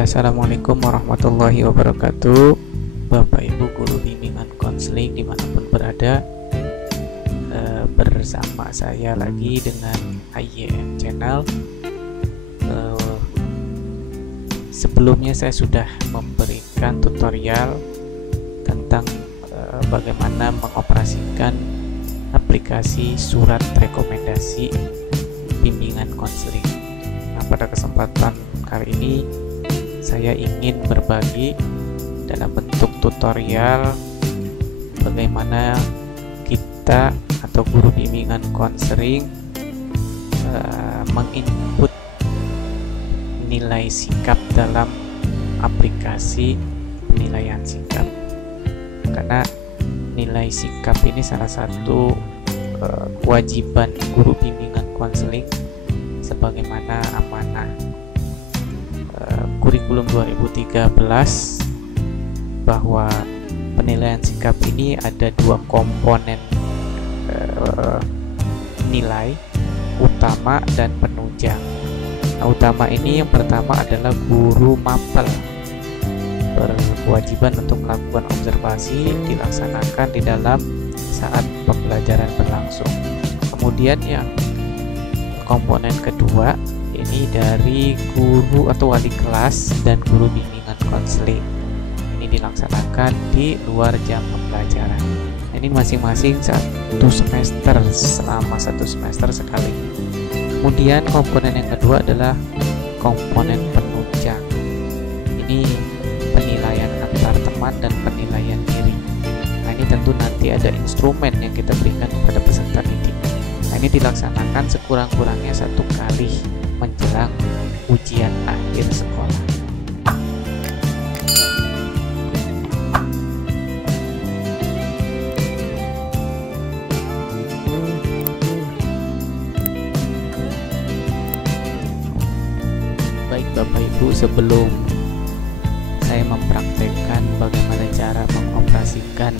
Ya, assalamualaikum warahmatullahi wabarakatuh, Bapak Ibu guru bimbingan konseling dimanapun berada. Bersama saya lagi dengan IYM Channel. Sebelumnya saya sudah memberikan tutorial tentang bagaimana mengoperasikan aplikasi surat rekomendasi bimbingan konseling. Nah, pada kesempatan kali ini saya ingin berbagi dalam bentuk tutorial bagaimana kita atau guru bimbingan konseling menginput nilai sikap dalam aplikasi penilaian sikap, karena nilai sikap ini salah satu kewajiban guru bimbingan konseling sebagaimana amanah kurikulum 2013 bahwa penilaian sikap ini ada dua komponen nilai, utama dan penunjang. Nah, utama ini yang pertama adalah guru mapel berkewajiban untuk melakukan observasi dilaksanakan di dalam saat pembelajaran berlangsung. Kemudian yang komponen kedua ini dari guru atau wali kelas dan guru bimbingan konseling. Ini dilaksanakan di luar jam pembelajaran. Ini masing-masing satu semester, selama satu semester sekali. Kemudian komponen yang kedua adalah komponen penunjang. Ini penilaian antar teman dan penilaian diri. Nah, ini tentu nanti ada instrumen yang kita berikan kepada peserta didik. Nah, ini dilaksanakan sekurang-kurangnya satu kali menjelang ujian akhir sekolah. Baik Bapak Ibu, sebelum saya mempraktekkan bagaimana cara mengoperasikan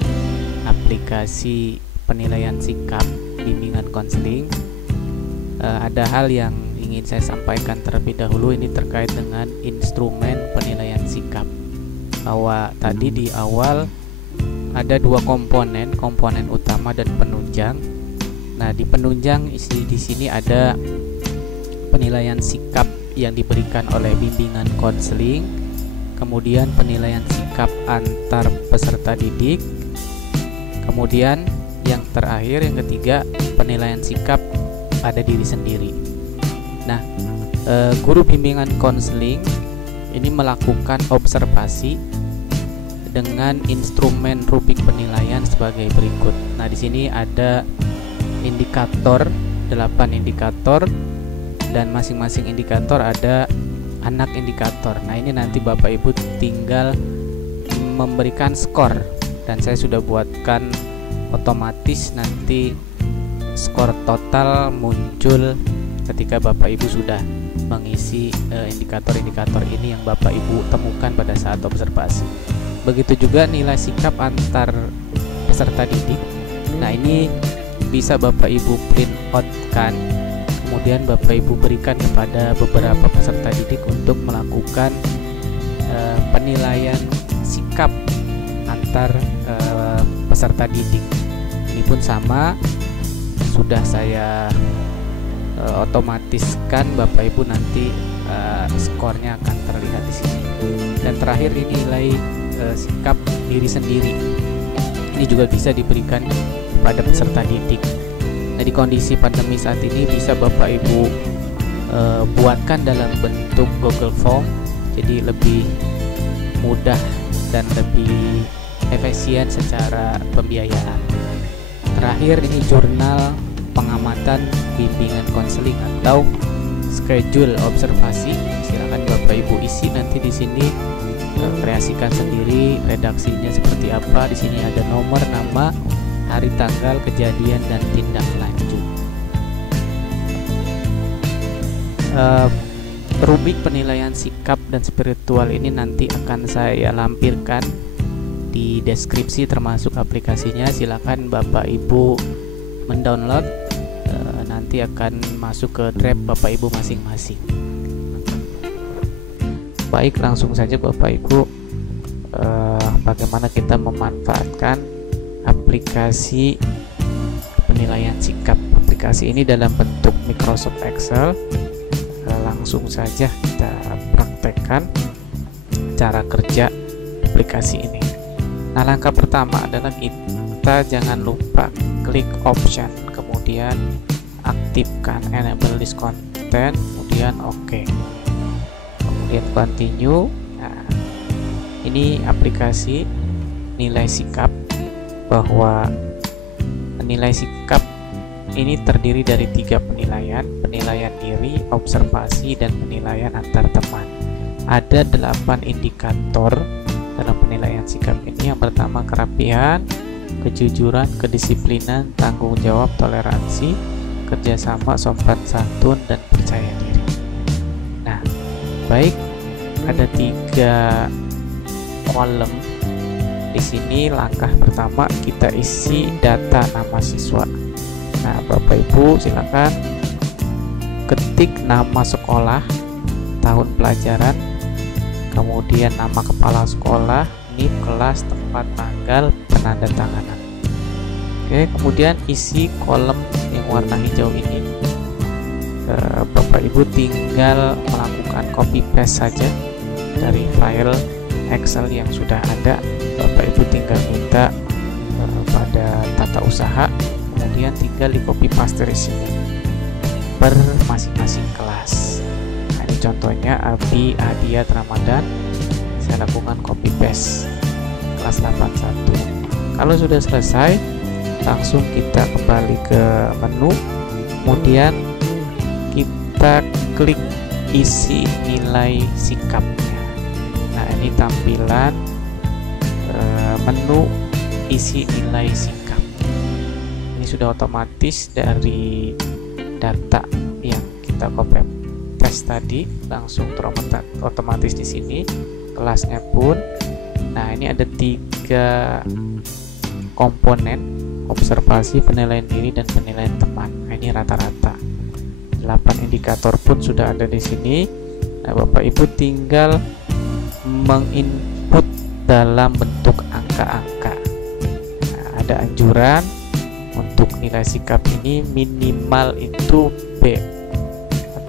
aplikasi penilaian sikap bimbingan konseling, ada hal yang ingin saya sampaikan terlebih dahulu. Ini terkait dengan instrumen penilaian sikap, bahwa tadi di awal ada dua komponen utama dan penunjang. Nah, di penunjang di sini ada penilaian sikap yang diberikan oleh bimbingan konseling, kemudian penilaian sikap antar peserta didik, kemudian yang terakhir, yang ketiga, penilaian sikap pada diri sendiri. Nah, guru bimbingan konseling ini melakukan observasi dengan instrumen rubrik penilaian sebagai berikut. Nah, di sini ada indikator, 8 indikator, dan masing-masing indikator ada anak indikator. Nah, ini nanti Bapak Ibu tinggal memberikan skor, dan saya sudah buatkan otomatis nanti skor total muncul ketika Bapak Ibu sudah mengisi indikator-indikator ini yang Bapak Ibu temukan pada saat observasi. Begitu juga nilai sikap antar peserta didik. Nah, ini bisa Bapak Ibu print out kan, kemudian Bapak Ibu berikan kepada beberapa peserta didik untuk melakukan penilaian sikap antar peserta didik. Ini pun sama, sudah saya otomatiskan. Bapak Ibu nanti skornya akan terlihat di sini. Dan terakhir ini nilai sikap diri sendiri. Ini juga bisa diberikan pada peserta didik. Nah, di kondisi pandemi saat ini bisa Bapak Ibu buatkan dalam bentuk Google Form, jadi lebih mudah dan lebih efisien secara pembiayaan. Terakhir ini jurnal pengamatan bimbingan konseling atau schedule observasi. Silakan Bapak Ibu isi nanti di sini, kreasikan sendiri redaksinya seperti apa. Di sini ada nomor, nama, hari, tanggal, kejadian, dan tindak lanjut. Rubrik penilaian sikap dan spiritual ini nanti akan saya lampirkan di deskripsi termasuk aplikasinya. Silakan Bapak Ibu mendownload, nanti akan masuk ke drive Bapak Ibu masing-masing. Baik, langsung saja Bapak Ibu, bagaimana kita memanfaatkan aplikasi penilaian sikap. Aplikasi ini dalam bentuk Microsoft Excel. Langsung saja kita praktekkan cara kerja aplikasi ini. Nah, langkah pertama adalah kita jangan lupa klik option, kemudian aktifkan enable list content, kemudian oke, kemudian continue. Nah, ini aplikasi nilai sikap, bahwa nilai sikap ini terdiri dari 3 penilaian: penilaian diri, observasi, dan penilaian antar teman. Ada 8 indikator dalam penilaian sikap ini. Yang pertama kerapihan, kejujuran, kedisiplinan, tanggung jawab, toleransi, kerjasama, sopan santun, dan percaya diri. Nah, baik, ada 3 kolom. Di sini langkah pertama kita isi data nama siswa. Nah, Bapak Ibu silakan ketik nama sekolah, tahun pelajaran, kemudian nama kepala sekolah, NIM, kelas, tempat, tanggal, penandatanganan. Oke, kemudian isi kolom yang warna hijau ini. Bapak Ibu tinggal melakukan copy paste saja dari file Excel yang sudah ada. Bapak Ibu tinggal minta pada tata usaha, kemudian tinggal di copy paste dari sini per masing-masing kelas. Nah, ini contohnya Abi Adiat Ramadan. Saya lakukan copy paste kelas 81. Kalau sudah selesai, langsung kita kembali ke menu, kemudian kita klik isi nilai sikapnya. Nah, ini tampilan menu isi nilai sikap. Ini sudah otomatis dari data yang kita copy paste tadi, langsung otomatis di sini kelasnya pun. Nah, ini ada 3 komponen: observasi, penilaian diri, dan penilaian teman. Nah, ini rata-rata 8 indikator pun sudah ada di sini. Nah, Bapak Ibu tinggal menginput dalam bentuk angka-angka. Nah, ada anjuran untuk nilai sikap ini minimal itu B,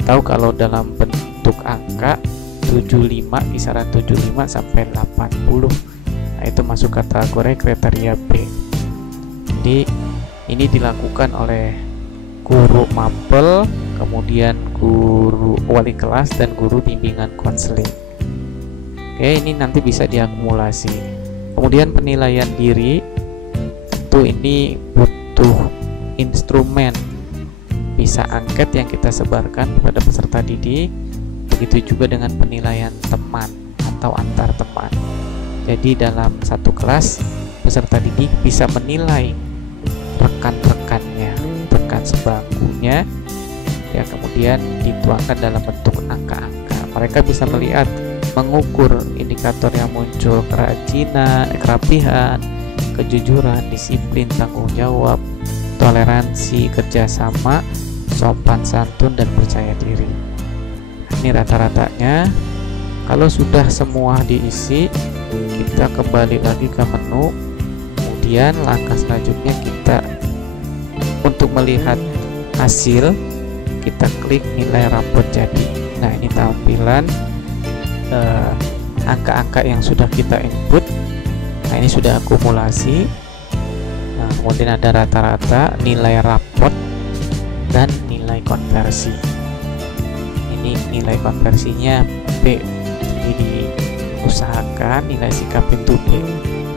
atau kalau dalam bentuk angka 75, kisaran 75 sampai 80. Nah, itu masuk kategori kriteria B. Jadi ini dilakukan oleh guru mapel, kemudian guru wali kelas, dan guru bimbingan konseling. Oke, ini nanti bisa diakumulasi. Kemudian penilaian diri, tentu ini butuh instrumen, bisa angket yang kita sebarkan kepada peserta didik. Begitu juga dengan penilaian teman atau antar teman. Jadi dalam satu kelas, peserta didik bisa menilai rekan-rekannya, rekan sebangkunya, ya, kemudian dituangkan dalam bentuk angka-angka. Mereka bisa melihat, mengukur indikator yang muncul: kerapihan, kejujuran, disiplin, tanggung jawab, toleransi, kerjasama, sopan santun, dan percaya diri. Ini rata-ratanya. Kalau sudah semua diisi, kita kembali lagi ke menu, kemudian langkah selanjutnya kita untuk melihat hasil, kita klik nilai rapor jadi. Nah, ini tampilan angka-angka yang sudah kita input. Nah, ini sudah akumulasi. Nah, kemudian ada rata-rata, nilai raport, dan nilai konversi. Ini nilai konversinya B, jadi diusahakan nilai sikap itu B.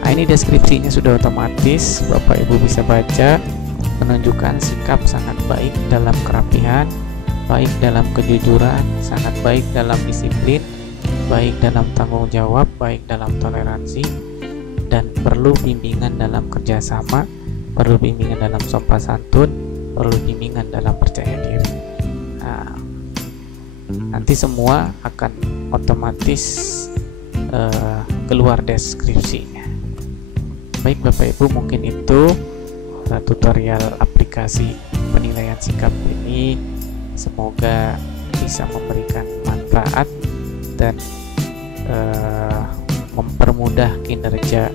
Nah, ini deskripsinya sudah otomatis, Bapak Ibu bisa baca, menunjukkan sikap sangat baik dalam kerapihan, baik dalam kejujuran, sangat baik dalam disiplin, baik dalam tanggung jawab, baik dalam toleransi, dan perlu bimbingan dalam kerjasama, perlu bimbingan dalam sopan santun, perlu bimbingan dalam percaya diri. Nah, nanti semua akan otomatis keluar deskripsinya. Baik Bapak Ibu, mungkin itu tutorial aplikasi penilaian sikap ini. Semoga bisa memberikan manfaat dan mempermudah kinerja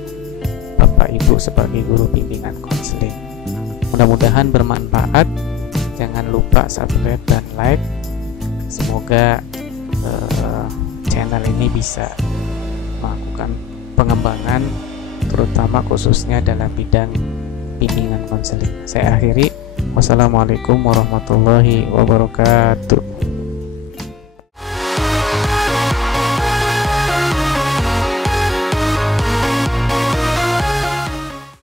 Bapak Ibu sebagai guru bimbingan konseling. Mudah-mudahan bermanfaat. Jangan lupa subscribe dan like. Semoga channel ini bisa melakukan pengembangan, terutama khususnya dalam bidang bimbingan konseling. Saya akhiri. Wassalamualaikum warahmatullahi wabarakatuh.